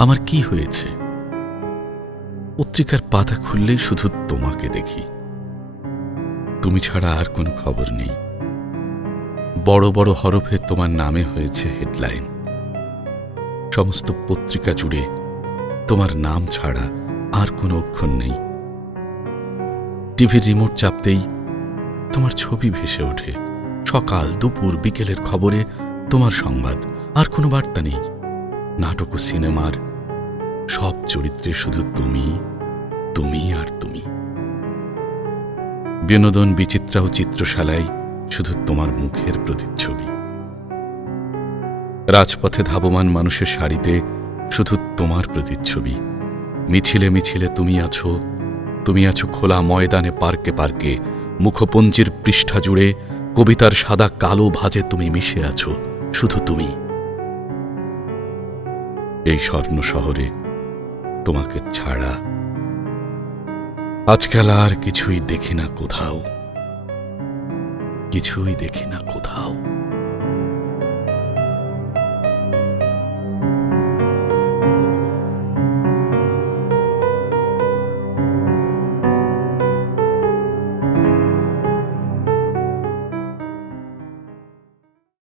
আমার কি হয়েছে? পত্রিকার পাতা খুললেই শুধু তোমাকে দেখি। তুমি ছাড়া আর কোনো খবর নেই। বড় বড় হরফে তোমার নামে হয়েছে হেডলাইন। সমস্ত পত্রিকা জুড়ে তোমার নাম ছাড়া আর কোনো অক্ষর নেই। টিভির রিমোট চাপতেই তোমার ছবি ভেসে ওঠে। সকাল, দুপুর, বিকেলের খবরে তোমার সংবাদ, আর কোনো বার্তা নেই। নাটক ও সিনেমার সব চরিত্রে শুধু তুমি তুমি আর তুমি। বিনোদন বিচিত্রা ও চিত্রশালায় শুধু তোমার মুখের প্রতিচ্ছবি। রাজপথে ধাবমান মানুষের শাড়িতে শুধু তোমার প্রতিচ্ছবি। মিছিলে মিছিলে তুমি আছো তুমি আছো খোলা ময়দানে পার্কে পার্কে, মুখপঞ্জির পৃষ্ঠা জুড়ে কবিতার সাদা কালো ভাজে তুমি মিশে আছো, শুধু তুমি। এই স্বর্ণ শহরে তোমাকে ছাড়া। আজকাল আর কিছুই দেখি না কোথাও। কিছুই দেখি না কোথাও।